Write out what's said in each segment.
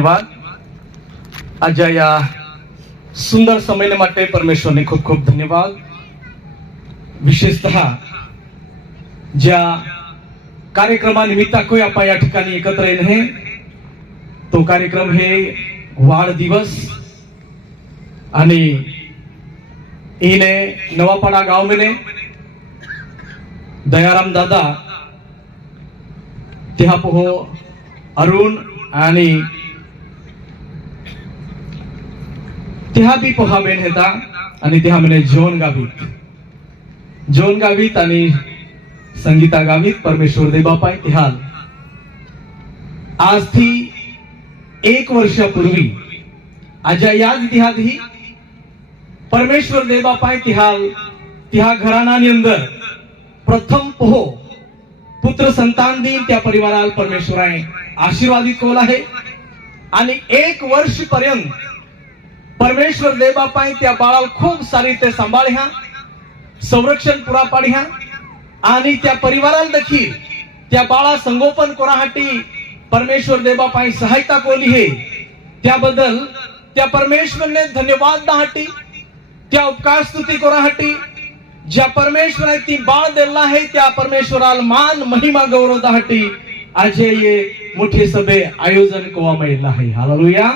ધન્યવાદ. આજે આ સુંદર સમયને માટે પરમેશ્વરને ખૂબ ખૂબ ધન્યવાદ. विशेषतः ज्या कार्यक्रमानिमित्त कोई आपण या ठिकाणी एकत्र येणे आहे तो कार्यक्रम हे वाढदिवस आणि इने नवापाडा गाव में दयाराम दादा त्या पोहो अरुण आणि त्या बी पोहा बेन हेता आणि त्या मने जोन गावीत आणि संगीता गावीत परमेश्वर दे बापाय तिहाल आज थी 1 वर्षापूर्वी आजा याद तिहादी परमेश्वर दे बापाय तिहाल त्या घरानानी अंदर प्रथम पोहो पुत्र संतान दिन त्या परिवाराला परमेश्वराने आशीर्वादित केला आहे आणि 1 वर्ष पर्यंत परमेश्वर दे बापाय त्या बाळाला खूप सारी ते सांभाळ्या संरक्षण पुरा पाड्या आणि त्या परिवाराला देखील त्या बाळा संगोपन कराहाटी परमेश्वर देबापाई सहायता कोली है त्याबद्दल त्या परमेश्वरने धन्यवाद दाहाटी त्या उपकार स्तुती कराहाटी ज्या परमेश्वराने ती बाळ दिला है त्या परमेश्वराला मान महिमा गौरव दाहाटी आज ये मोठे सभे आयोजन कोवा मिळला है. हालेलुया.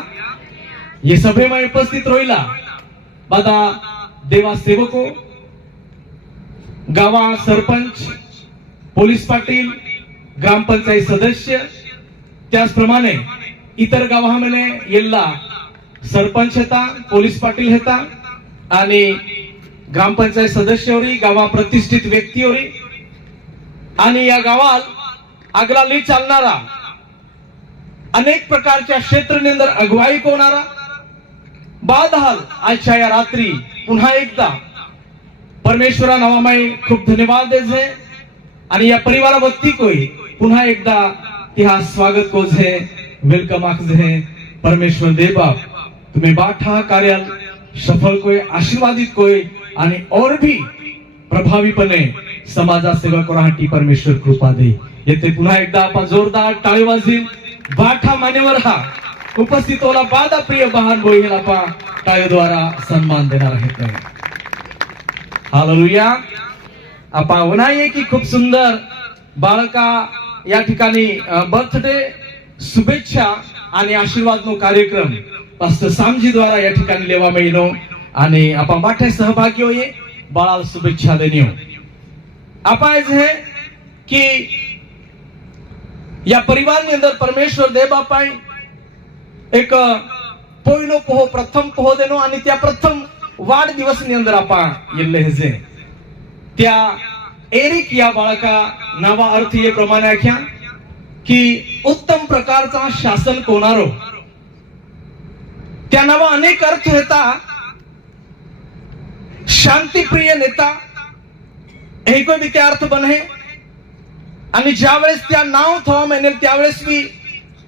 ये सभे में उपस्थित रोइला बादा देवा सेवको गावा सरपंच पोलीस पाटील ग्रामपंचायत सदस्य त्याचप्रमाणे इतर गावामध्ये येल्ला सरपंच हेता पोलीस पाटील हेता आणि ग्रामपंचायत सदस्यवरी गावा प्रतिष्ठित व्यक्तीवरी आणि या गावात आगला ली चालणारा अनेक प्रकारच्या क्षेत्रांनी अंदर अगुवाई कोणारा बादहाल आजच्या या रात्री पुन्हा एकदा परमेश्वरा नावामाई खूप धन्यवाद देजे आणि या परिवारा वक्ती कोई पुन्हा एकदा तिहा स्वागत को जे वेलकम आखजे परमेश्वर देबाप तुम्हें बाठा कार्य सफल कोई आशीर्वादित कोई आणि और भी प्रभावीपणे समाजा सेवा कराहाटी परमेश्वर कृपा दे. येथे पुन्हा एकदा आपण जोरदार टाळी वाजवीन बाठा मान्यवर हा उपस्थित होला बादा प्रिय बहान बोईला पा टाळीद्वारा सन्मान देणार आहेत. हालेलुया. आपण उन्हाये की खूप सुंदर बाळका या ठिकाणी बर्थडे शुभेच्छा आणि आशीर्वाद नो कार्यक्रम पास्टर सामजी द्वारा या ठिकाणी लेवा मिळनो आणि आपण बाठे सहभागी होये बाळाला शुभेच्छा देनियो. आपण जे की या परिवार अंदर परमेश्वर दे बापाई एक पोइनो पोहो प्रथम पोहो देनो आणि त्या प्रथम वाढदिवस नि अंदर आपण येल्ले हेजे त्या एरिक या बाळका नावा अर्थ ये प्रमाणे आख्या की उत्तम प्रकारचा शासन कोणारो त्या नावा अनेक अर्थ हेता शांतिप्रिय नेता हे कोई भी त्या अर्थ बने आणि ज्यावेळेस त्या नाव थवा मेनेल त्यावेळेस मी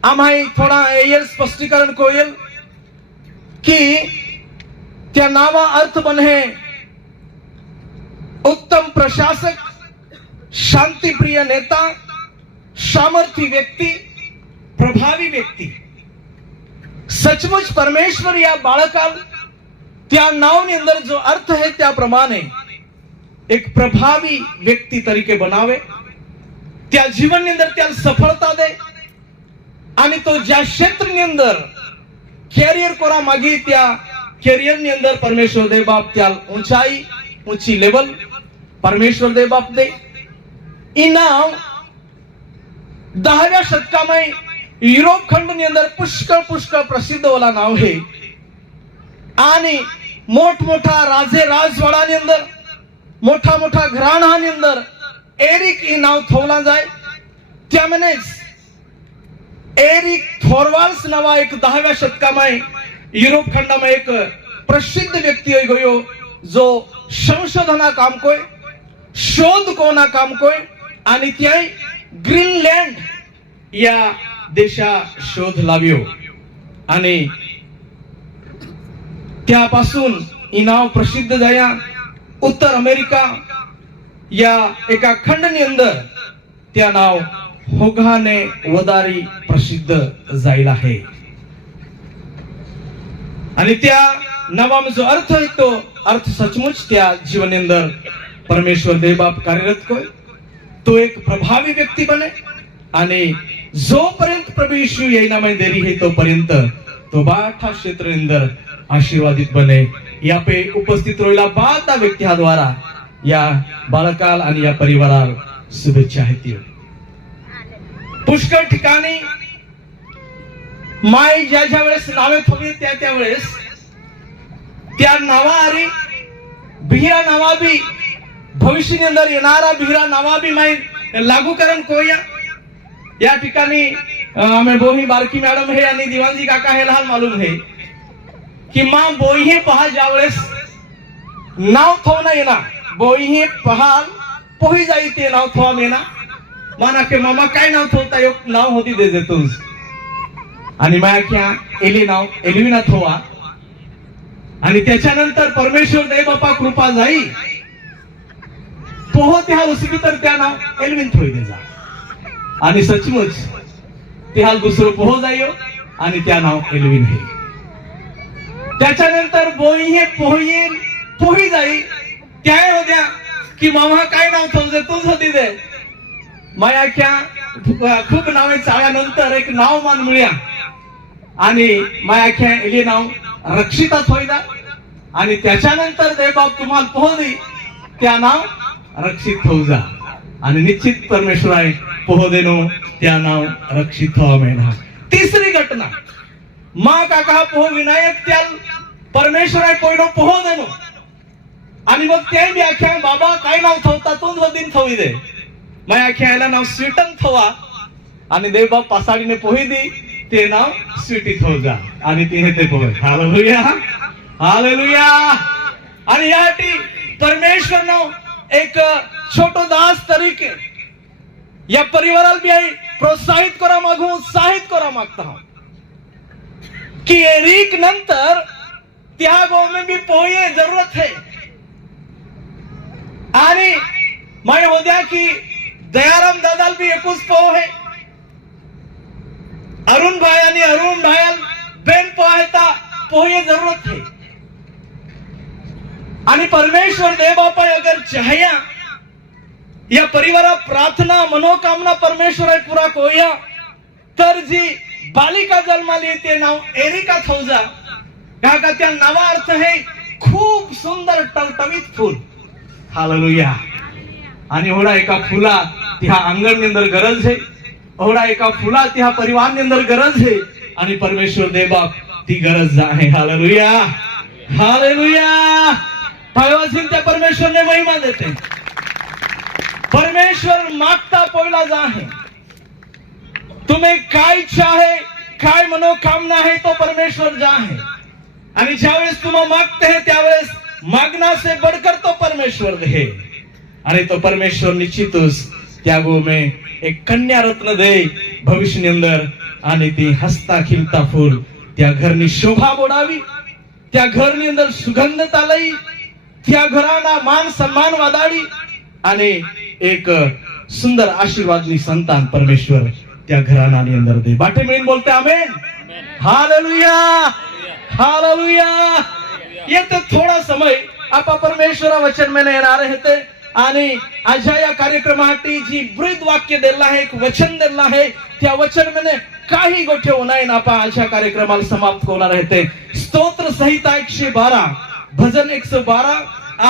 आम्हाई थोडा येईल स्पष्टीकरण कोयल की त्या नावा अर्थ बने उत्तम प्रशासक शांतिप्रिय नेता सामर्थी व्यक्ति प्रभावी व्यक्ति. सचमुच परमेश्वर या बाळकाल त्या नाव ने अंदर जो अर्थ है त्या प्रमाणे एक प्रभावी व्यक्ति तरीके बनावे त्या जीवन ने अंदर त्या सफलता दे आणि तो ज्या क्षेत्र ने अंदर कैरियर कोरा मागी त्या कैरियर ने अंदर परमेश्वर दे बाप त्या ऊंचाई ऊंची लेवल परमेश्वर दे बाप दे. इनाम 10व्या शतकामध्ये युरोप खंड ने अंदर पुष्कळ प्रसिद्ध वाला नाव है आणि मोठमोठा राजे राजवाडा ने अंदर मोठा घराणा ने अंदर एरिक ई नाव थोवला जाय. त्यामनेच एरिक थोरवाल्स नावा एक 10व्या शतकामध्ये युरोप खंडामध्ये एक प्रसिद्ध व्यक्ती होई गयो जो संशोधना काम कोय शोध कोना काम कोय आणि त्या ग्रीनलँड या देशा शोध लावियो आणि त्यापासून ही नाव प्रसिद्ध जाया. उत्तर अमेरिका या एका खंडनी अंदर त्या नाव होगाने वदारी प्रसिद्ध जाईल आहे. आणि त्या नावामा जो अर्थ आहे तो अर्थ सचमुच त्या जीवनની અંદર परमेश्वर देव बाप कार्यरत कोय तो एक प्रभावी व्यक्ती बने आणि जोपर्यंत प्रभू येशू येईनामध्ये देरी है तोपर्यंत तो बाठा क्षेत्राની અંદર आशीर्वादित बने. या पे उपस्थित रहेला बाधा व्यक्ती हा द्वारा या बाळकाल आणि या परिवाराला शुभेच्छा आहेत. पुष्कळ ठिकाणी माय ज्या ज्या वेळेस नावे ठेवली त्या वेळेस त्या नावारी भिरा नावा बी भविष्याની અંદર येणारा भिरा नावा बी माय लागूकरण कोया. या ठिकाणी हमें बोही बारकी मॅडम है आणि दिवानजी काका हे लहान मालूम है की मां बोही पहा ज्या वेळेस नाव ठेवणं येणार बोही पहाल पोही जाई ते नाव ठेवा मेना माना के मामा काय नाव ठेवता योग नाव होती दे देतोस आणि माया क्या एली नाव एलविना ठेवा आणि त्याच्यानंतर परमेश्वर देव बापा कृपा जाई पोह त्या उसकी तर त्या नाव एलविन ठेवी दे जा आणि सचमुच ते हाल दुसरं पोह जायो आणि त्या नाव एलविन है. त्याच्यानंतर बोई हे पोही जाई त्या होत्या की मामा काय नाव ठेवते तूच होती दे माया क्या खूप नावे चाळ्यानंतर एक नाव मान मिळ्या आणि माया क्या एली नाव रक्षिता थोयदा आणि त्याच्यानंतर देवबाप तुम्हाला पोहदी त्या नाव रक्षित होऊ जा आणि निश्चित परमेश्वर आहे पोह देनो त्या नाव रक्षित हो मेना. तिसरी घटना माँ काका पोह विनायक त्या परमेश्वर आहे कोयनो पोह देनो आणि मग ते बी आख्या बाबा काय नाव ठेवता तूच वदीन ठेवी दे माय आख्याला नाव स्वीटन ठेवा आणि देवबाप पासाडीने पोही दी ते नाव स्वीटी ठेव जा आणि ते पोह. Hallelujah hallelujah. आणि यासाठी परमेश्वर नाव एक छोटो दास तरीके या परिवाराला भी आई प्रोत्साहित करा मागू उत्साहित करा मागता हूं कि एरिक नंतर त्या गाव में भी पोहे जरूरत है. आणि माय होद्या की दयाराम दादाल भी एकूच पोह है अरुण भाई आणि अरुण भायल बेन पोहता पोहे जरूरत है. आणि परमेश्वर देव बापा अगर चाहया या परिवारा प्रार्थना मनोकामना परमेश्वर आहे पुरा कोया तर जी बालिका जन्माली ते नाव एरिका थौजा का त्या नावा अर्थ है खूप सुंदर टवटवीत फूल. हालेलुया. आणि एवढा एका फुला त्या अंगणની અંદર गरज है एवढा एका फुला त्या परिवारની અંદર गरज है आणि परमेश्वर देव बाप ती गरज आहे. Hallelujah hallelujah. पायवासीन त्या परमेश्वरने महिमा देते. परमेश्वर मागता पहिला जा है तुम्हें काय इच्छा है काय मनोकामना है तो परमेश्वर जा है आणि ज्यावेळेस तुम मागते हैं त्यावेळेस मागना से बढ़कर तो परमेश्वर दे आणि तो परमेश्वर निश्चितच त्या गो में एक कन्या रत्न दे भविष्यની અંદર आणि ती हसता खिलता फूल त्या घરની शोभा बोडावी त्या घરની અંદર सुगंधता लई त्या घराना मान सन्मान वादाडी आणि एक सुंदर आशीर्वादनी संतान परमेश्वर त्या घरानाની અંદર दे. बाटे मिळून बोलते आमेन हालेलुया हालेलुया. ये तो थोड़ा समय आपा परमेश्वर वचन में येणार रहते आणि आजच्या या कार्यक्रमासाठी जी ब्रीद वाक्य दिला आहे एक वचन दिला आहे त्या वचन में काही गोष्टी होणार ना आपा आजच्या कार्यक्रमाला समाप्त होणार रहते. स्तोत्र संहिता 112 भजन 112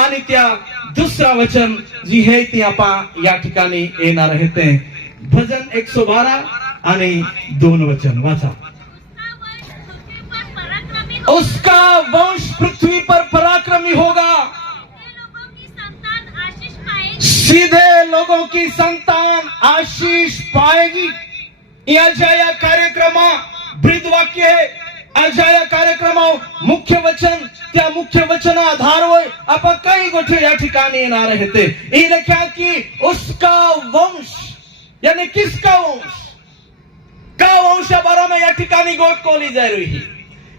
आणि त्या दुसरा वचन जी है ती आपा या ठिकाणी येणार रहते. भजन 112 आणि 2 वचन वाचा. उसका वंश पृथ्वी पर पराक्रमी होगा सीधे लोगों की संतान आशीष पाएगी. या कार्यक्रमा ब्रीद वाक्य है आजच्या कार्यक्रमा मुख्य वचन त्या मुख्य वचन आधार होय आपण काही गोष्टी या ठिकाणी येणार रहते. ये लिखा कि उसका वंश यानी किसका वंश का वंश बारे में या ठिकाणी गोट कोली जा रही है.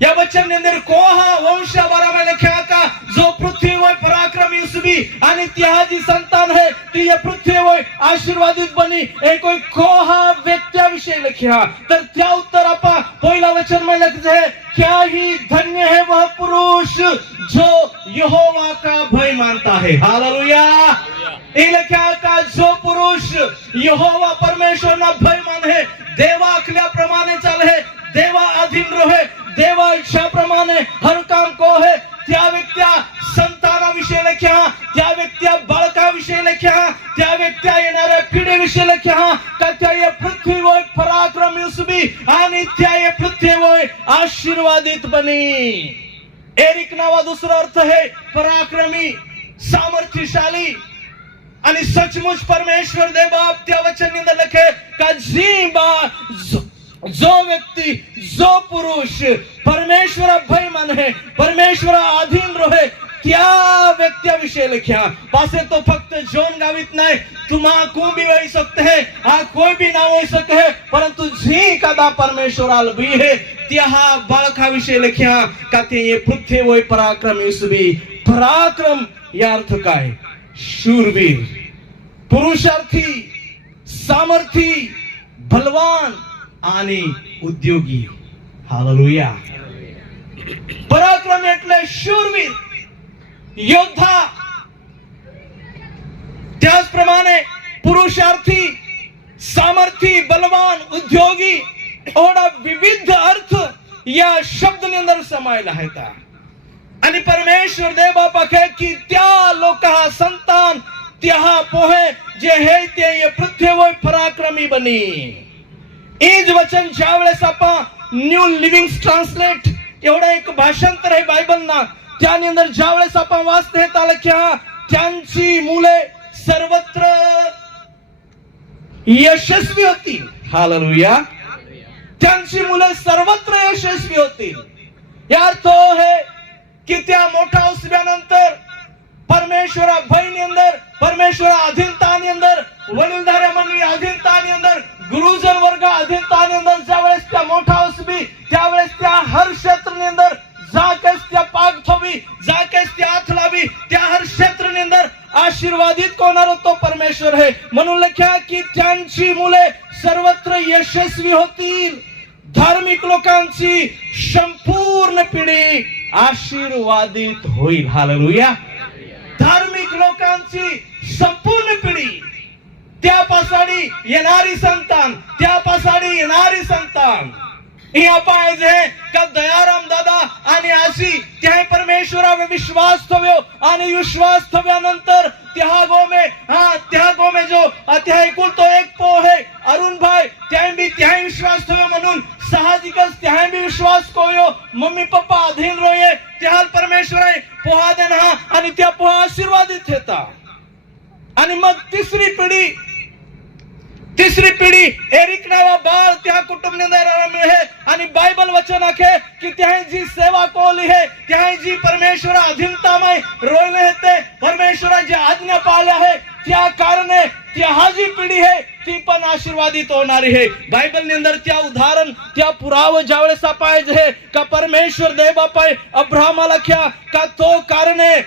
या वचन ने अंदर कोहा वंश बारे में लिखा का जो पृथ्वी वो पराक्रमी उसबी आणि त्याची संतान है ती ये पृथ्वी वो आशीर्वादित बनी एक कोई कोहा व्यक्ती विषय लिखा तर त्या उत्तर आपा पहिला वचन में लिखते है क्या ही धन्य है वह पुरुष जो यहोवा का भय मानता है। हालेलुया। लिखा का जो पुरुष यहोवा परमेश्वर ना भय माने देवा आखल्या प्रमाणे चाले देवा अधीन रहे देवा इच्छा प्रमाणे हर काम को है त्या व्यक्त्या संतानाविषयी लिखा त्या व्यक्त्या बाळकाविषयी लिखा त्या व्यक्त्या येणाऱ्या पिढीविषयी लिखा का त्या या पृथ्वी वर पराक्रमी उसबी आणि त्या या पृथ्वी वर आशीर्वादित बनी। एरिक नावा दुसरा अर्थ है पराक्रमी सामर्थ्यशाली आणि सचमुच परमेश्वर दे बाप त्या वचन निंदा लिखे का जी बा जो व्यक्ति जो पुरुष परमेश्वर भय माने परमेश्वर अधीन रहे त्या व्यक्तीविषयी लिखा पासे तो फक्त जोन गावित नाही तुम्हा को भी वही सकते है आ कोई भी ना हो सकते है परंतु जी कदा परमेश्वर आल भी है त्या बाळका विषयी लिखा का ते ये पृथ्वी वय पराक्रमी उसबी पराक्रम या अर्थ काय शूरवीर पुरुषार्थी सामर्थी बलवान आणि उद्योगी। हालेलुया। पराक्रम એટલે शूरवीर योद्धा त्याचप्रमाणे पुरुषार्थी सामर्थी बलवान उद्योगी एवढा विविध अर्थ या शब्द ने अंदर समायला आहेत आणि परमेश्वर देव बापा कहे की त्या लोका संतान त्या पोहे जे हे ते ये पृथ्वीवर पराक्रमी बनी। इज वचन ज्यावेळेस आपण न्यू लिव्हिंग ट्रान्सलेट एवढा एक भाषांतर आहे बायबल ना त्याने अंदर ज्यावेळेस आपण वाचते तालक्या त्यांची मुले सर्वत्र यशस्वी होती। हालेलुया। त्यांची मुले सर्वत्र यशस्वी होती या अर्थ है की त्या मोठा उसल्यानंतर परमेश्वर भयनी अंदर परमेश्वर अधीनतानी अंदर वडीलधाऱ्या मंडळी अधीनतानी अंदर गुरुजन वर्ग अधीनतानी अंदर ज्यावेळेस त्या मोठा उसबी त्यावेळेस त्या हर क्षेत्रनी अंदर जाकेस त्या पाग थोवी जाकेस त्या हाथ लावी त्या हर क्षेत्रनी अंदर आशीर्वादित कोणारो तो परमेश्वर है म्हणून लिखा की त्यांची मुले सर्वत्र यशस्वी होतील धार्मिक लोकांची संपूर्ण पिढी आशीर्वादित होईल। हालेलुया। धार्मिक लोकांची संपूर्ण पिढी त्या पासाडी येणारी संतान त्या पासाडी येणारी संतान या पाहिजे का दयाराम दादा आणि आशी त्या परमेश्वरावर विश्वास ठेवो आणि विश्वास ठेवल्यानंतर त्या गोमे जो त्या एकूण तो एक पो है अरुण भाई त्या भी त्या विश्वास ठेवो म्हणून साहजिकच त्या भी विश्वास कोयो मम्मी पप्पा अधीन रोये त्या परमेश्वर पोहा देना आणि त्या पोहा आशीर्वादित होता। आणि मग तिसरी पिढी एरिक नावा बाळ त्या कुटुंब है आणि बायबल वचन आखे की त्या जी सेवा कोली है त्या जी परमेश्वर अधीनता में रोयले होते परमेश्वराची आज्ञा पाळल्या है त्या कारणे त्या हा जी पिढी है ती पण आशीर्वादित होणारी है। बायबल ने अंदर त्या उदाहरण त्या पुरावा ज्यावेळेस पाहिजे का परमेश्वर देव बापाय अब्राहमाला क्या का तो कारणे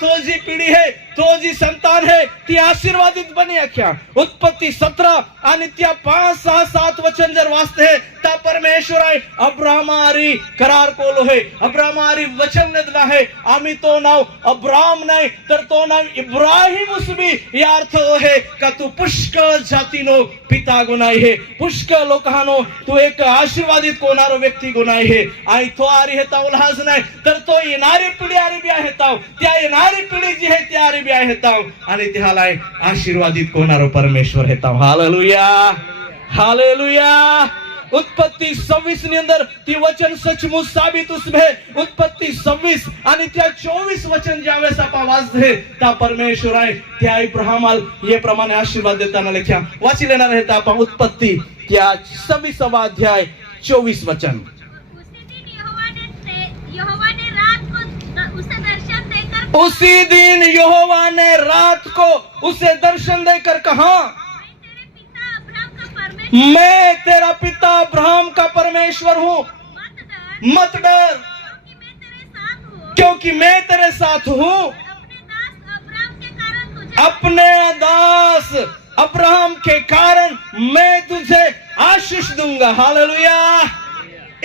तो जी पिढी है तो जी संतान है ती आशीर्वादित बनी आख्या। उत्पत्ति 17 आणि त्या 5, 6, 7 वचन जर वाचते है ता परमेश्वर आहे अब्राहमारी करार कोलो है अब्राहमारी वचन दिला है आम्ही तो नाव अब्राहम नाही तर तो नाव इब्राहिम उसबी या अर्थ है का तू पुष्कळ जातीनो पिता गुणाई है पुष्कळ लोकांनो तू एक आशीर्वादित कोणारो व्यक्ती गुणाई है आई तो आरी हेता उल्हास नाही तर तो येणारी पिढी आरी बी आहे त्या येणारी पिढी जी आहे त्या आरी बी आहे आणि त्याला आशीर्वादित कोणारो परमेश्वर हेता। हालेलुया। हालेलुया। उत्पत्ति 26 ની અંદર ती वचन सचमुच साबित उसबे उत्पत्ति 26 आणि त्या 24 वचन ज्यावेळेस आपण वाचते त्या परमेश्वर आहे त्या इब्राहिमाल हे प्रमाणे आशीर्वाद देताना लिखा वाची लेणार आहे आपण उत्पत्ति त्या 26वां अध्याय 24 वचन। उसी दिन यहोवा ने रात को उसे दर्शन देकर कहा मैं तेरा पिता अब्राहम का परमेश्वर हूँ मत डर, क्योंकि मैं तेरे साथ हूं। अपने दास अब्राहम के कारण मैं तुझे आशीष दूंगा। हालेलुया।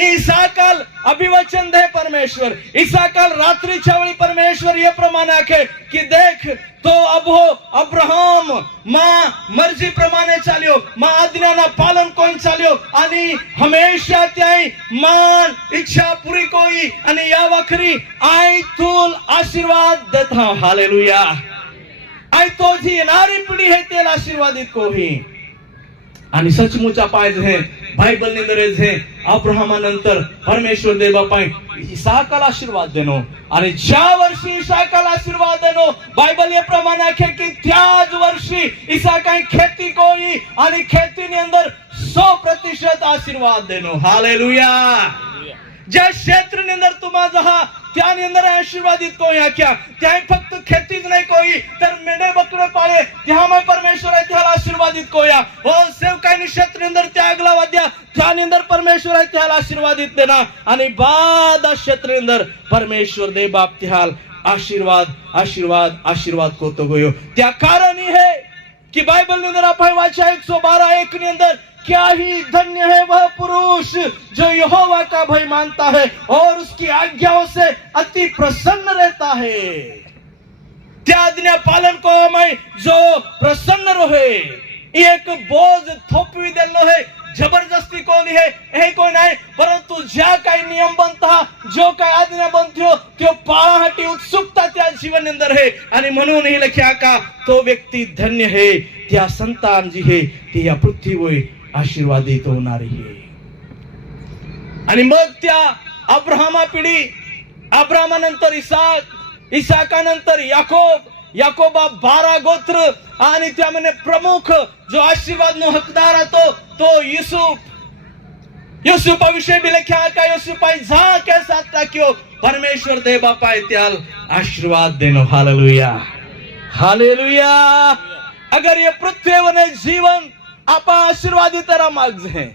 ईसाकाल अभिवचन दे परमेश्वर, ईसाकाल रात्रीच्या वेळी परमेश्वर ये प्रमाणे आखे की देख तो अब हो अब्राहम मां मर्जी प्रमाणे चाल्यो, मां आज्ञाना पालन कोण चाल्यो आणि हमेशा त्याई मान इच्छा पुरी कोई आणि या वखरी आई तुल आशीर्वाद देता। हालेलुया। आई तो जी येणारी पिढी है तेल आशीर्वादित कोही आणि सचमुच पाहिजे है बायबल ની અંદર છે अब्राहमानंतर परमेश्वर देवा पाय ईसाकाला आशीर्वाद देनो आणि ज्या वर्षी ईसाकाला आशीर्वाद देनो बायबल ये प्रमाणे आखे की त्याच वर्षी ईसाकाई खेती कोई आणि ખેતીની અંદર 100% આશીર્વાદ દેનો। હાલેલુયા। ज्या क्षेत्र ની અંદર तुमा जहा त्यानी अंदर आशीर्वादित कोई आख्या त्या फक्त खेतीच नाही कोई तर मेंढे बकरे पाळे त्यामुळे परमेश्वर आहे त्याला आशीर्वादित कोया हो सेवकाई क्षेत्र अंदर त्यागला वाद्या त्यानी अंदर परमेश्वर आहे त्याला आशीर्वादित देना आणि बाद क्षेत्र अंदर परमेश्वर दे बाप त्याल आशीर्वाद आशीर्वाद आशीर्वाद कोतो गयो। त्या कारण ही है कि बाइबल में अंदर आपण वाचा 112:1 ની અંદર क्या ही धन्य है वह पुरुष जो यहोवा का भय मानता है और उसकी आज्ञाओं से अति प्रसन्न रहता है। त्या आज्ञा पालन को मैं जो प्रसन्न रहे एक बोझ थोपवी देलो है जबरदस्ती कोणी है हे कोण नाही परंतु ज्या काही नियम बनता जो काही आज्ञा बनतो तो पाळासाठी उत्सुकता त्या जीवन अंदर है आणि म्हणून ही लख्या का तो व्यक्ती धन्य है त्या संतान जी है ती या पृथ्वीवर आशीर्वादित होणारी आहे। आणि मग त्या अब्राहमा पिढी अब्राहमानंतर इसाक इसाकानंतर याकोब याकोबा 12 गोत्र आणि त्यामध्ये प्रमुख जो आशीर्वाद नो हकदार હતો तो यूसुफ विषय भी लिखा का यूसुफ जा के साथ राख्यो परमेश्वर दे बापाए त्याल आशीर्वाद देनो। Hallelujah hallelujah. अगर ये पृथ्वी वर जीवन आपा आशीर्वादी तरह मार्ग है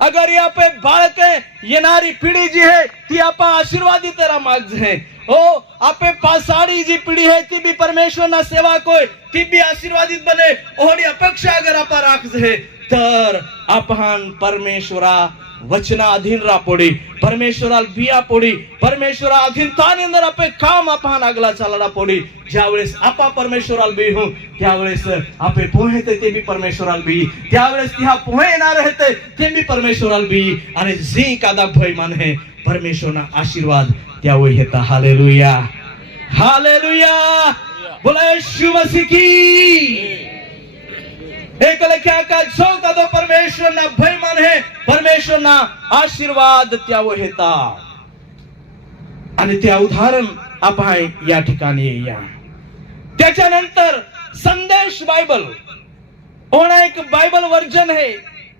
अगर यहाँ पे बाळके येणारी पिढी जी है ती आपा आशीर्वादी तरह मार्ग है ओ आपे पासाड़ी जी पिढी है ती भी परमेश्वर ना सेवा कोय ती भी आशीर्वादित बने ओडी अपेक्षा अगर आपा राख है तर आपण परमेश्वरा वचना अधीन रापोडी परमेश्वराला बिया पोडी परमेश्वरा अधीनतानी अंदर आपे काम आपण अगला चालला पोडी ज्यावेळेस आपा परमेश्वराला बी हो त्यावेळेस आपे पोहे ते भी परमेश्वराला बी त्यावेळेस ती हा पोहे येणार रहते ते भी परमेश्वराला बी आणि जी कादा भय मान है परमेश्वरना आशीर्वाद त्यावेळी येता। Hallelujah hallelujah. बोला यीशु मसीह की एक लख्या का जो कदो परमेश्वर ना भय मान है परमेश्वर ना आशीर्वाद त्यावर येता आणि त्या उदाहरण आपण या ठिकाणी या त्याच्यानंतर संदेश बाइबल होना एक बाइबल वर्जन है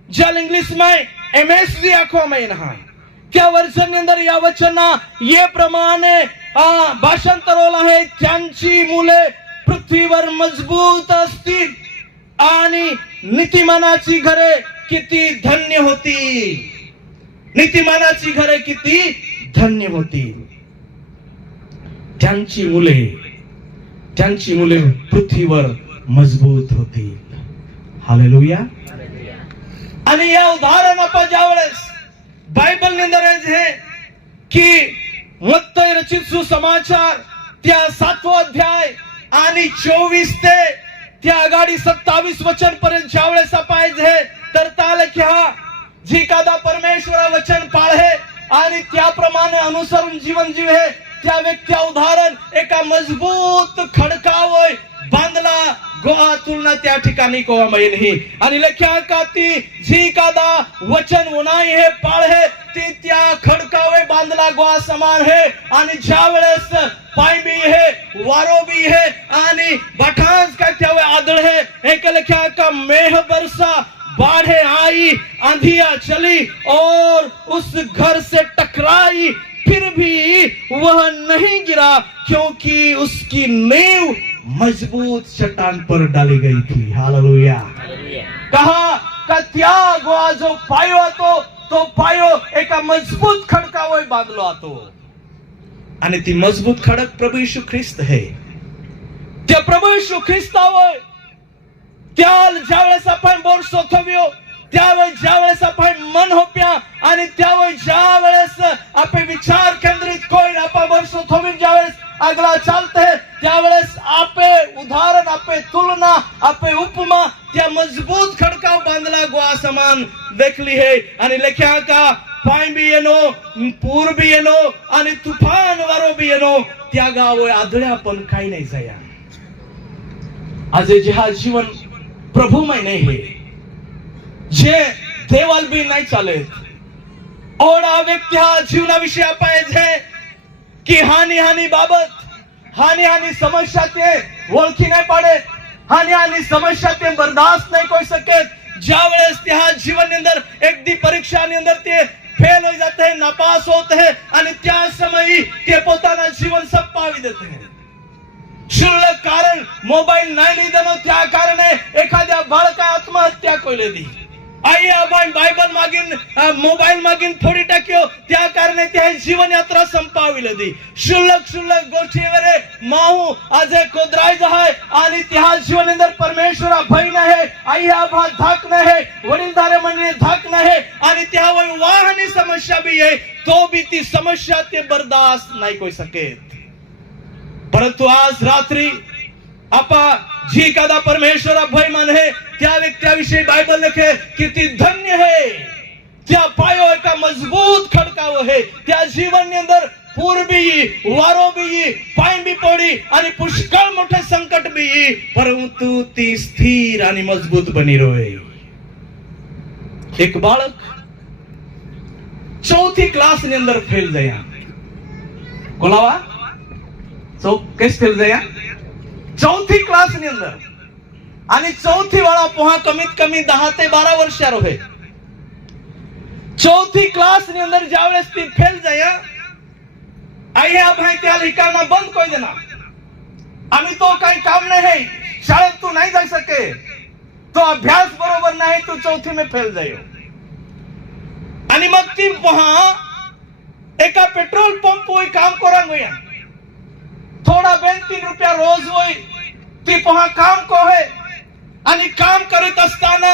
जल इंग्लिश में MSG आखो में ना त्या वर्जन अंदर या वचना ये प्रमाणे भाषांतर होला है त्यांची मुले पृथ्वीवर मजबूत असतील आणि नीतिमानाची घरे किती धन्य होती नीतिमानाची घरे किती धन्य होती त्यांची मुले पृथ्वीवर मजबूत होतील। हालेलुया। आणि या उदाहरण आपण ज्यावेळेस बाइबल ની અંદર છે की मत्तई रचित सुसमाचार त्या 7वा अध्याय आणि 24 ते त्या आगाडी 27 वचन पर्यंत ज्यावेळेस पाहिजे तर ताल क्या जी कादा परमेश्वरा वचन पाळे आणि त्याप्रमाणे अनुसरून जीवन जीवे त्या व्यक्ती उदाहरण एका मजबूत खडकावर बांधला गोहा तुलना त्या ठिकाणी कोवा नाही आणि लख्या का ती जी कादा वचन उनाई है पाळे ती त्या खडकावर बांधला गोहा समान है आणि ज्या वेळेस पाय भी है वारो भी है आणि बठांस का क्या आदळ है एक लख्या का मेह बरसा बाढ़े आई आंधियां चली और उस घर से टकराई फिर भी वह नहीं गिरा क्योंकि उसकी नींव मजबूत चट्टान पर डाली गई थी। हालेलुया। कहा का त्या गोहा जो पायो तो तो पायो एका मजबूत खडकावर बांधलो आतो आणि ती मजबूत खडक प्रभू येशू ख्रिस्त आहे. त्या प्रभू येशू ख्रिस्तावर त्या ज्यावेळेस आपण बोरसो थवियो त्यावेळेस ज्यावेळेस आपण मन होप्या आणि त्यावेळेस ज्यावेळेस आपण विचार केंद्रित कोण आपण बोरसो थविन ज्यावेळेस अगला चालते त्यावेळेस आपे उदाहरण आपे तुलना आपे उपमा त्या मजबूत खडका बांधला गोवा समान देखली है आणि लेख्या का पाय भी येनो पूर भी येनो आणि तुफान वारो भी येनो त्या गाव आदळ्या पण काही नाही जाया. आज जे हा जीवन प्रभुमय नाही है जे देवाल भी नाही चालत ओढा व्यक्ती हा जीवनाविषयी पाहिजे की हानी बाबत हानी समस्या ते ओळखी नाही पाडे हानी समस्या ते बर्दाश्त नहीं कोई सके ज्यावेळेस ते हा जीवन अंदर एक दी परीक्षा अंदर ते फेल हो जाते हैं नापास होते हैं आणि त्या समय ते पोताना जीवन संपावी देते हैं. शुल्लक कारण मोबाईल नाही लिहिदनो त्या कारणे एखाद्या बाळका आत्महत्या केली दी आई आपण बायबल मागीन मोबाईल मागीन थोडी टाक्यो त्या कारणे त्या जीवन यात्रा संपाविली दी. शुल्लक गोष्टीवर माहू आज कोदराय जाय आणि त्या जीवन अंदर परमेश्वरा भय नाही आई आभा धाक नाही वडीलधारे मंडळी धाक नाही आणि त्या वाहनी समस्या भी आहे तो भी ती समस्या ते बर्दाश्त नाही कोई सके. परंतु आज रात्री आपा जी कदा परमेश्वरा भय मान है त्या व्यक्तीविषयी बायबल लिखे की ती धन्य है त्या पायो एका मजबूत खडकाव है त्या जीवन अंदर पूर भी वारो भी पाय भी पड़ी आणि पुष्कळ मोठे संकट भी परंतु ती स्थिर आणि मजबूत बनी रोए. एक बाळक चौथी क्लास ने अंदर फेल जया कोलावा कैसे फेल जया चौथी क्लास ની અંદર आणि चौथी वाला पोहा कमीत कमी 10 ते 12 वर्षारो है. चौथी क्लास ની અંદર ज्यावेळेस ती फेल जाया आया भाई त्या ठिकाणा बंद कोई देना आम्ही तो काही काम नाही है शाळेत तू नाही जाऊ सके तो अभ्यास बरोबर नाही तू चौथी में फेल जायो. आणि मग ती पोहा एका पेट्रोल पंप वर काम करांगोया थोड़ा 2-3 रुपया रोज होई ती पहा काम को है आणि काम करत असताना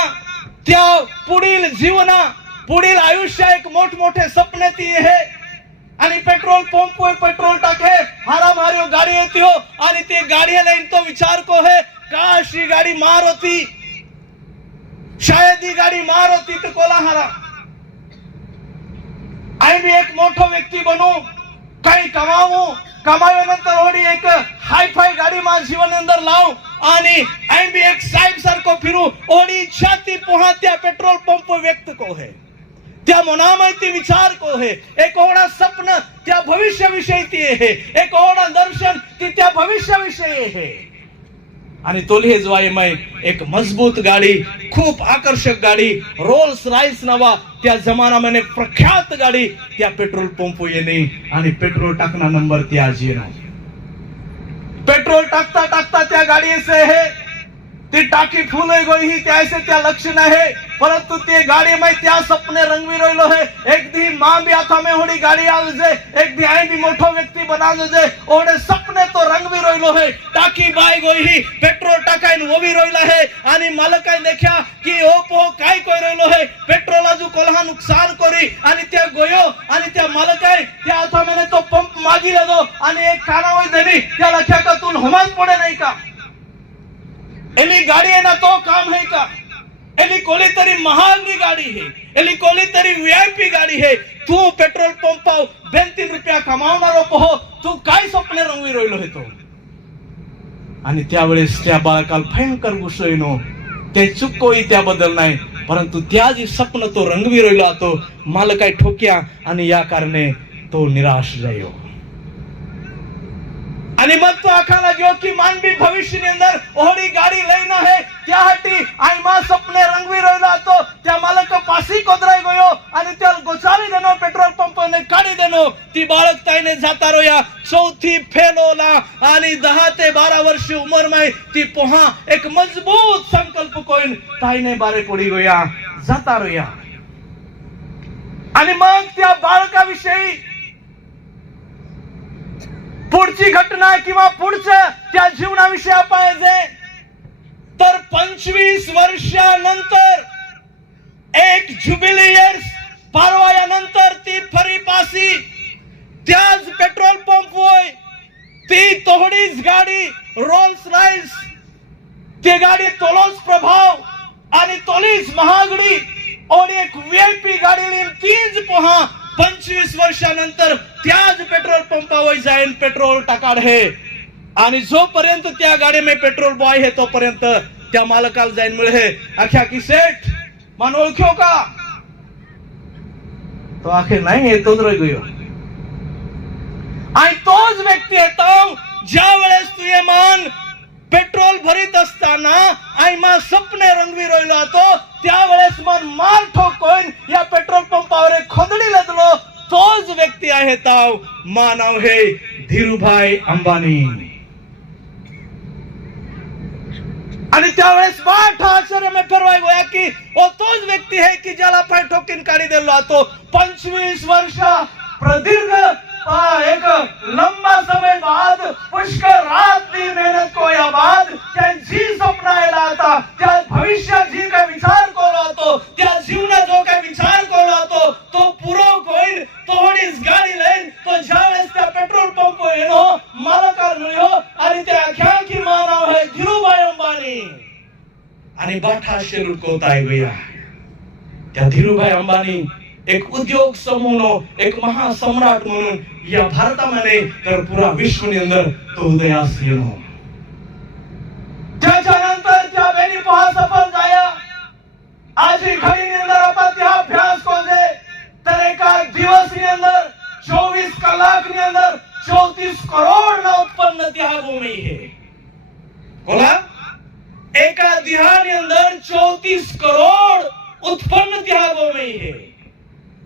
त्या पुढील जीवना पुढील आयुष्य एक मोठमोठे सपने ती है आणि पेट्रोल पंप वर पेट्रोल टाके हारा मारियो गाडी येती हो आणि ते गाडी लाईन तो विचार को है काश ही गाडी मार होती शायद ही गाडी मार होती तो कोला हारा आई भी एक मोठा व्यक्ती बनू काही कमाव्यानंतर होडी एक हाय फाय गाडी मा जीवन अंदर लाव आणि भी एक साहेब सारखो फिरू होडी छाती पोहा त्या पेट्रोल पंप व्यक्त को है त्या मनामध्ये विचार को है एक ओढा स्वप्न त्या भविष्य विषयी ती है एक ओढा दर्शन ती त्या भविष्य विषयी है. आणि तोली हे जवायमय एक मजबूत गाडी खूप आकर्षक गाडी रोल्स रॉयस नावा त्या जमानामध्ये प्रख्यात गाडी त्या पेट्रोल पंप येणे आणि पेट्रोल टाकना नंबर ती आज येणार. पेट्रोल टाकता त्या गाडी से है ती टाकी फुल हो गई ही त्यासे त्या लक्षण आहे परंतु ते गाडी में त्या सपने रंगवी रोइलो है एक दी मां भी हाथा में होडी गाडी आवे जे एक दी आई भी मोठो व्यक्ति बना जे ओडे सपने तो रंगवी रोइलो है टाकी बाय गई ही पेट्रोल टाकाइन वो भी रोइला है आणि मालकाय देखा की ओ पो काय कोई रोइलो है पेट्रोल आजू कोल्हा नुकसान करी आणि त्या गोयो आणि त्या मालकाय त्या हाथा में तो पंप मागी लेदो आणि एक कानावय देनी त्या लख्या का तू हमाज पडे नाही का एली गाड़ी है ना तो काम है का एली कोली तरी महागनी गाड़ी है एली कोली तरी वीआईपी गाड़ी है तू पेट्रोल पंप 2-3 रुपया कमावणारो पहो तू काय स्वप्ने रंगवी रोइलो है तो आणि त्यावेळेस त्या बाळकाल भयंकर गुस्सो येनो ते चुकोई त्याबद्दल नाही परंतु त्या जी स्वप्न तो रंगवी रोइलो तो मालकाय ठोक्या आणि या कारणे तो निराश जायो आणि मग तो आखाला गयो की मानवी भविष्य ની અંદર ઓડી ગાડી લઈને હે ત્યાંથી આઈ માં સપને રંગવી રહ્યો હતો त्या मालक पासी कोदराई गयो आणि त्या गोचावी देनो पेट्रोल पंप ने काढी देनो ती बाळक ताईने जाता रोया चौथी फेल होला आणि 10 ते 12 वर्ष उमर में ती पोहा एक मजबूत संकल्प कोइन ताईने बारे पड़ी गया जाता रोया आणि मग त्या बाळकाविषयी पुढची घटना किंवा पुढचं त्या जीवनाविषयी पाहिजे तर 25 वर्षानंतर एक जुबिली इयर्स पारवायानंतर ती फरी पासी त्याच पेट्रोल पंप होय ती तोडीच गाडी रोल्स रॉयस ती गाडी तोलोच प्रभाव आणि तोलीच महागडी और एक वीआईपी गाडी लिहिन तीच पोहा 25 वर्षानंतर त्याच पेट्रोल पंपावर जाईन पेट्रोल टाकाड हे आणि जोपर्यंत त्या गाडीमध्ये पेट्रोल बॉय है तोपर्यंत त्या मालकाला जाईन मिळे अख्या की सेठ मान ओळख्यो का तो आखे नाही येतोच रह गयो आणि तोच व्यक्ती येतो ज्या वेळेस तू ये मान पेट्रोल भरीत असताना आणि मा सपने रंगवी रोयलो होतो त्यावेळेस मन मार ठोकोन या पेट्रोल पंपावर एक खोदडी लदलो तोच व्यक्ती आहे ताव मा नाव हे धीरूभाई अंबानी आणि त्यावेळेस बाट आश्चर्य में फिरवाय गोया की वो तोच व्यक्ती है की ज्याला पाय ठोकीन काढी दिलो होतो 25 वर्ष प्रदीर्घ एक लंबा समय बाद पुष्कळ रात दी मेहनत को या बाद त्या जी स्वप्न आला होता त्या भविष्य जी काय विचार केला होतो त्या जीवना जो काय विचार केला होतो तो पुरो होईल तोडीच गाडी लईन तो ज्यावेळेस त्या पेट्रोल पंप येणो मालकाला मिळो आणि त्या अख्या की नाव आहे धीरूभाई अंबानी आणि बाठा शेलूट कोताय गया त्या धीरूभाई अंबानी एक उद्योग समूह एक महासम्राट म्हणून या भारतामध्ये तर पुरा विश्वની અંદર તો ઉદયાસ થયો त्याच्यानंतर त्या बेनी पहा सफल जाया आज ही घडीની અંદર आपण त्या अभ्यास कोजे तर एका दिवसની અંદર 24 કલાકની અંદર 34 કરોડ ના ઉત્પન્ન त्या ભૂમિ है बोला एका दिहानी अंदर 34 करोड उत्पन्न त्या भूमि है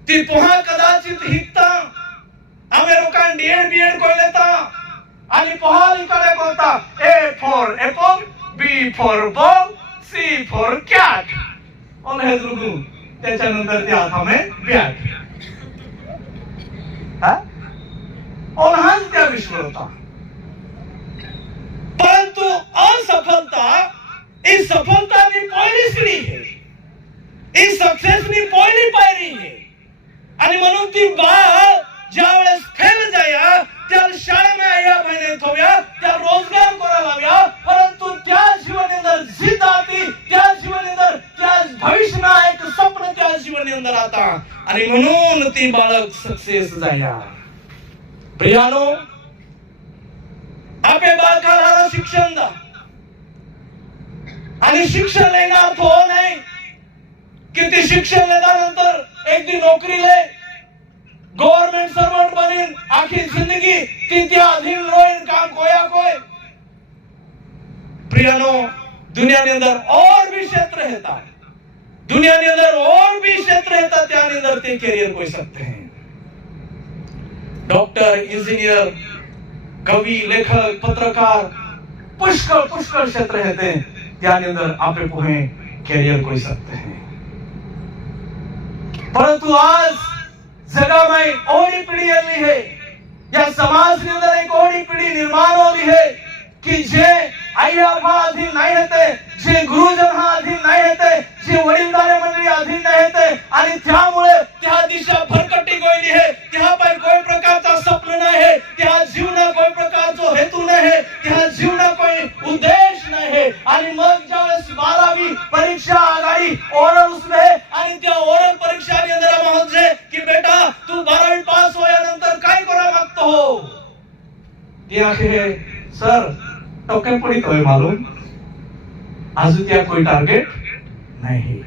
ती पोहा कदाचित हिकता अमेरिकन डीएड को लेता आणि पोहा इकडे कोणता A for apple B for ball C for cat ओन हे रुगू त्याच्यानंतर त्या थांबे बॅट हा ओन हाच त्या विश्व होता परंतु असफलता इस सफलता की पहिली सीढ़ी है इस सक्सेस की पहिली पायरी है आणि म्हणून ती बाळ ज्यावेळेस फेल जाया त्या शाळेमध्ये या महिन्यात होव्या त्या रोजगार करा लाव्या परंतु त्या जीवन अंदर जिद्द आती त्या जीवन अंदर त्या भविष्यना एक स्वप्न त्या जीवन अंदर आता आणि म्हणून ती बाळक सक्सेस जाया प्रियानो आपे बाळकाला शिक्षण दा आणि शिक्षण लेणार तो नाही कि ती शिक्षण लेल्यानंतर एक दिन नौकरी ले गवर्नमेंट सर्वंट बनीन आखी जिंदगी ती त्या अधीन रोइन काम कोया कोई प्रियानो दुनिया के अंदर और भी क्षेत्र रहता दुनिया के अंदर और भी क्षेत्र रहता त्या अंदर ते करियर कोई सकते हैं डॉक्टर इंजीनियर कवि लेखक पत्रकार पुष्कळ पुष्कळ क्षेत्र रहते हैं त्या अंदर आपे पोहे करियर कोई सकते हैं परंतु आज जगह में ओडी पीढ़ी आली है या समाज के अंदर एक ओडी पीढ़ी निर्माण होली है कि जे आई बाबा अधीन नहीं रहते जे गुरुजन हा अधीन नहीं रहते जे वडीलधारे मंडळी अधीन नहीं रहते आणि त्यामुळे त्या दिशा भरकटी गोयली है त्या पर कोई प्रकारचा स्वप्न नाही है त्या जीवना कोई प्रकारचा हेतू नाही है त्या जीवना कोई उद्देश नाही है आणि मग ज्यावेळेस 12वी परीक्षा आगाडी ओरल उसमे आणि त्या ओरल परीक्षा के अंदर म्हणजे की बेटा तू 12वी पास होयानंतर काय करा मागतो हो ते आखे सर टोके पड़ी तो है मालूम आज त्या कोई टारगेट नहीं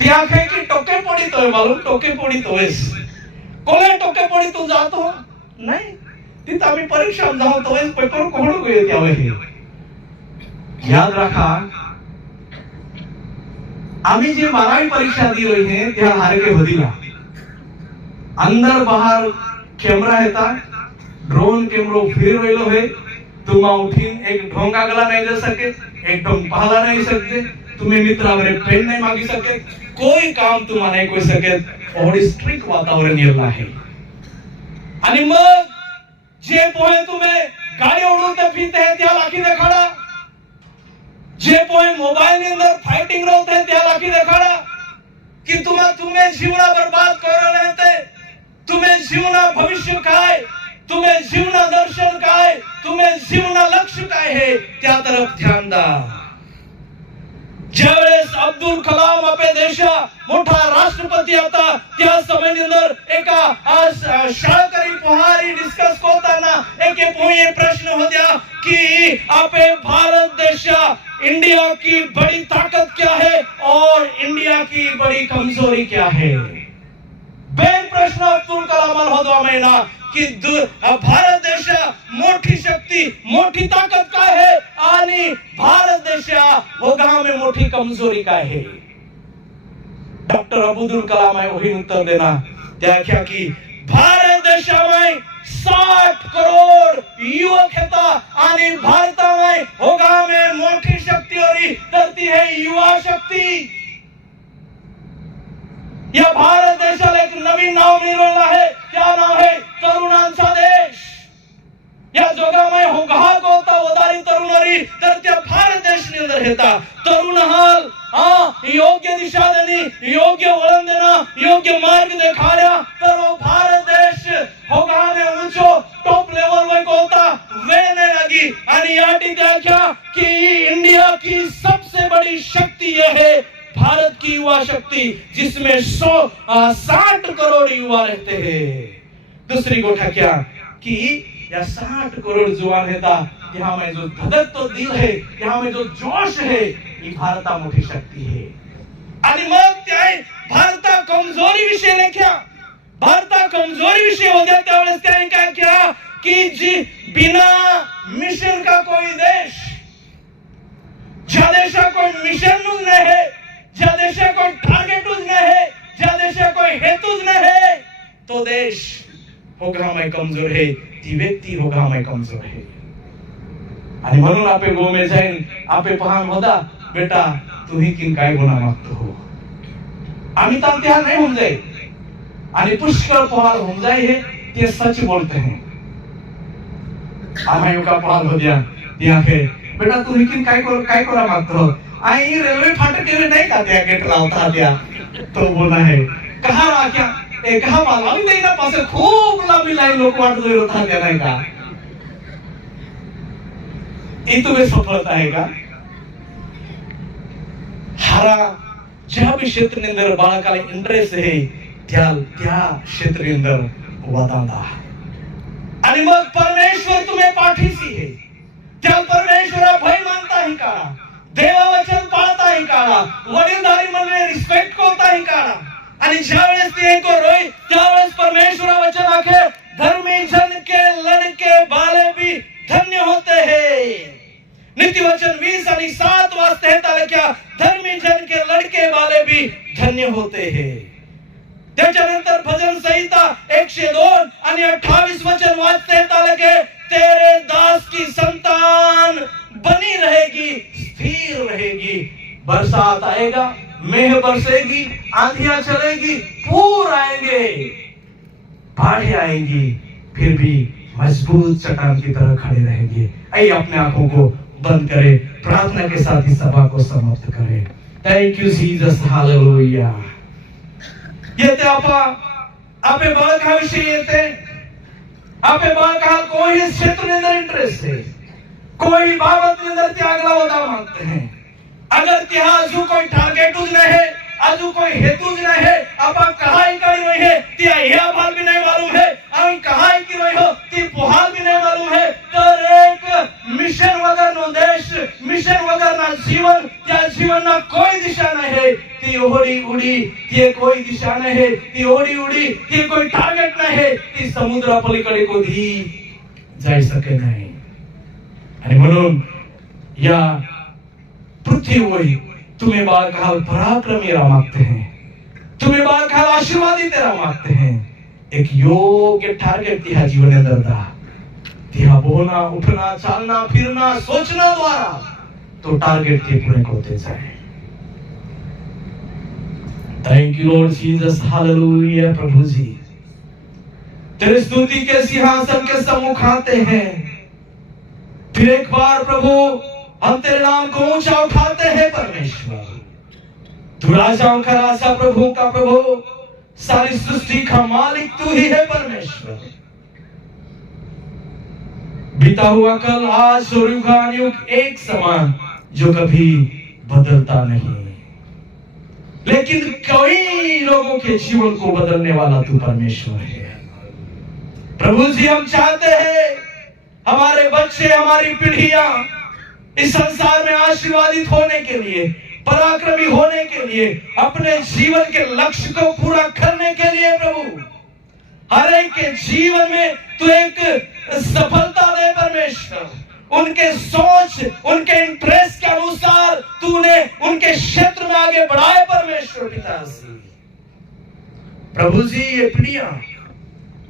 त्या आखे की टोके पड़ी तो है मालूम टोके पड़ी तो है कोले टोके पड़ी तू जातो नहीं ती आम्ही परीक्षा जाऊ तो है पेपर कोण गयो त्या वेळी याद रखा आम्ही जे 12वी परीक्षा दी रही है त्या हारे के बदला अंदर बाहर कैमरा रहता ड्रोन कैमरो फिर रहिलो है तुम उठीन एक ढोंग अगला नहीं दे सके एक ढोंग पहला नहीं सकते तुम्ही मित्रावर पेन नाही मागी सकेत, कोई काम तुम्हाला नाही कोई सकेत, एवढी स्ट्रिक्ट वातावरण येलं आहे. आणि मग जे पोहे तुम्ही गाडी ओढून फिरते हैं त्या लाखी देखाड़ा, जे पोहे मोबाइल ની અંદર फाइटिंग रहते हैं त्या लाखी देखाड़ा कि तुम्हें जीवना बर्बाद कर रहे थे, तुम्हें जीवना भविष्य काय, तुम्हें जीवना दर्शन काय, तुम्हें जीवना लक्ष्य काय है त्या तरफ ध्यान दा. ज्यावेळेस अब्दुल कलाम आपल्या देशा मोठा राष्ट्रपती होता त्या समयની અંદર एका शाळकरी पोहारी डिस्कस करताना एक पोहे प्रश्न होत्या कि आपे भारत देशा इंडिया की बड़ी ताकत क्या है और इंडिया की बड़ी कमजोरी क्या है. बेन प्रश्न अब्दुल कलामाला होता महिना की भारत देशा मोठी शक्ती मोठी ताकद काय है आणि भारत देशा होगा में मोठी कमजोरी काय है. डॉक्टर अब्दुल कलाम वही उत्तर देना त्या क्या की भारत देशामध्ये 60 करोड़ युवक हेता आणि भारतामध्ये होगा में मोठी शक्ती होरी करती है युवा शक्ती. या भारत देशाला एक नवीन नाव मिळवलं आहे, त्या नाव आहे तरुणांचा देश. या जगामध्ये होगा होता वदारी तरुणारी तर त्या भारत देशની અંદર हेता तरुण हाल योग्य दिशा देनी, योग्य वळण देना, योग्य मार्ग देखाड्या तर वो भारत देश होगा ने ऊंचो टॉप लेवल वर होता वेने लगी. आणि या ठिकाणी की इंडिया की सबसे बड़ी शक्ति यह है भारत की युवा शक्ति जिसमें 60 करोड़ युवा रहते हैं. दूसरी गोठा क्या कि या 60 करोड़ जुवान हेता यहाँ में जो धधक तो दिल है, यहाँ में जो जोश है ये भारता मोठी शक्ती है. आणि मग त्या भारता कमजोरी विषय लेख्या, भारता कमजोरी विषय हो गया त्यावेळेस त्याने काय किया कि जी बिना मिशन का कोई देश, ज्या देशा कोई मिशन नहीं है, ज्या देशा कोई टारगेट नहीं है, ज्या देशा कोई हेतु नहीं है तो देश होगा में कमजोर है, ती व्यक्ती होगा में कमजोर है. आणि म्हणून आपे गोमे जाईन आपे पहान होता बेटा तुम्ही किन काय गुन्हा मागतो हो, आम्ही तर त्या नाही होऊन जाए आणि पुष्कळ पहाल होऊन जाए हे ते सच बोलते हैं. आम्ही का पहाल हो दिया त्या के बेटा तुम्ही किन काय करा मागतो आई रेल्वे फाटक के नहीं का त्या गेट लावता त्या तो बोला है कहा राख्या ए कहा मालवानी नाही ना पासे खूप लांबी लाईन लोक वाट जोई होता त्या नाही का. ये तुम्हें सफलता है का हारा ज्या भी क्षेत्र ની અંદર બાળકાને ઇન્ટરેસ્ટ છે त्या क्षेत्र ની અંદર वादांदा. आणि मग परमेश्वर तुम्हें पाठीशी है, त्या परमेश्वरा भय मानताही काढा, देवा वचन पाळताही काढा, वडीलधारी म्हणजे रिस्पेक्ट करताही काढा. आणि ज्यावेळेस ते को रोई त्यावेळेस परमेश्वरा वचन आखे धर्मी जन के लड़के बाले भी धन्य होते हैं. नीति वचन 20 आणि 7 वाजते हैं ताले क्या धर्मी जन के लड़के वाले भी धन्य होते हैं. त्याच्यानंतर भजन संहिता 102 आणि 28 वचन वाचते हैं ताले के तेरे दास की संतान बनी रहेगी, स्थिर रहेगी. बरसात आएगा, मेघ बरसेगी, आंधियां चलेगी, पूर आएंगे, बाढ़ें आएंगी, फिर भी मजबूत चट्टान की तरह खड़े रहेंगे. आइए अपने आंखों को बंद करें, प्रार्थना के साथ इस सभा को समाप्त करें. Thank you Jesus, hallelujah. येते आपे बाळका विषयी येते, आपे बाळका कोई इस क्षेत्र में अंदर इंटरेस्ट है, कोई बाबत में अंदर त्यागला होता मांगते हैं. अगर त्या आजू कोई टारगेट नहीं है, आजू कोई हेतु नहीं है, आप कहाँ ही करी रही है त्या यह भाल भी नहीं मालूम है, आप कहाँ ही की रही हो ती पुहाल भी नहीं मालूम है. तर एक मिशन वगर नो देश, मिशन वगर ना जीवन, त्या जीवन ना कोई दिशा नहीं है. ती ओढी उडी ती कोई दिशा नहीं है, ती ओढी उडी ती कोई टार्गेट नहीं है, ती समुद्रा पलीकडे कधी जाई सके नाही. आणि म्हणून या पृथ्वीवर तुम्हें बाळकाल पराक्रमी राह मागते हैं, तुम्हें बाळकाल आशीर्वादित राह मागते हैं. एक योग्य टार्गेट त्या जीवन अंदर दा, त्या बोलना उठना चालना फिरना सोचना द्वारा तो टार्गेट के पूरे होते जाए. Thank you lord Jesus, hallelujah. प्रभु जी तेरे स्तुति के सिंहासन के सम्मुख आते हैं, फिर एक बार प्रभु हम तेरे नाम को ऊंचा उठाते हैं। परमेश्वर तू राजाओं का राजा, प्रभु का प्रभु, सारी सृष्टि का मालिक तू ही है। परमेश्वर बीता हुआ कल, आज और युगानुयुग एक समान, जो कभी बदलता नहीं, लेकिन कई लोगों के जीवन को बदलने वाला तू परमेश्वर है। प्रभु जी हम चाहते हैं हमारे बच्चे, हमारी पीढ़ियां इस संसार में आशीर्वादित होने के लिए, पराक्रमी होने के लिए, अपने जीवन के लक्ष्य को पूरा करने के लिए प्रभु हर एक के जीवन में तू एक सफलता दे। परमेश्वर उनके सोच, उनके इंटरेस्ट के अनुसार तूने उनके क्षेत्र में आगे बढ़ाए। परमेश्वर पिताजी प्रभु जी ये पीढ़ियां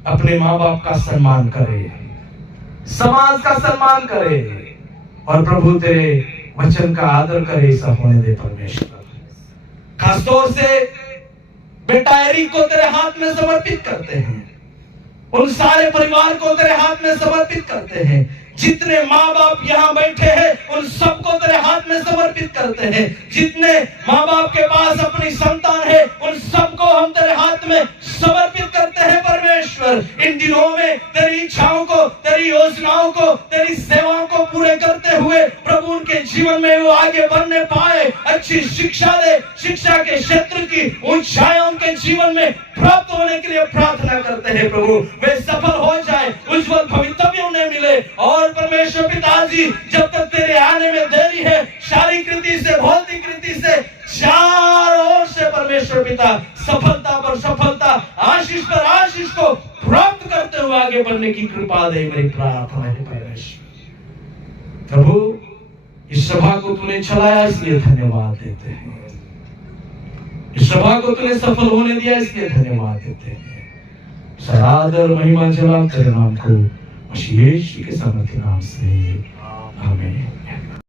अपने माँ बाप का सम्मान करे, समाज का सम्मान करे, और प्रभु तेरे वचन का आदर करे। ऐसा होने दे परमेश्वर। खासतौर से बेटा एरिक को तेरे हाथ में समर्पित करते हैं, उन सारे परिवार को तेरे हाथ में समर्पित करते हैं। जितने माँ बाप यहाँ बैठे हैं उन सबको तेरे हाथ में समर्पित करते हैं। जितने माँ बाप के पास अपनी संतान है उन सबको हम तेरे हाथ में समर्पित करते हैं। परमेश्वर इन दिनों में तेरी इच्छाओं को, तेरी योजनाओं को, तेरी सेवाओं को पूरे करते हुए प्रभु उनके जीवन में वो आगे बढ़ने पाए। अच्छी शिक्षा दे, शिक्षा के क्षेत्र की ऊंचाइयां उनके जीवन में प्राप्त होने के लिए प्रार्थना करते हैं। प्रभु वे सफल हो जाए, उज्जवल भविष्य उन्हें मिले। और परमेश्वर पिताजी जब तक तेरे आने में देरी है, शारीरिक रीति से, भौतिक रीति से, चारों ओर से परमेश्वर पिता सफलता पर सफलता, आशीष पर आशीष को प्राप्त करते हुए आगे बढ़ने की कृपा दे। मेरी प्रार्थना है परमेश्वर। प्रभु इस सभा को तूने चलाया इसलिए धन्यवाद देते हैं। इस सभा को तूने सफल होने दिया इसलिए धन्यवाद देते हैं। आदर महिमा चला तेरे नाम को, मसीह यीशु के सामर्थ्य नाम से, आमीन।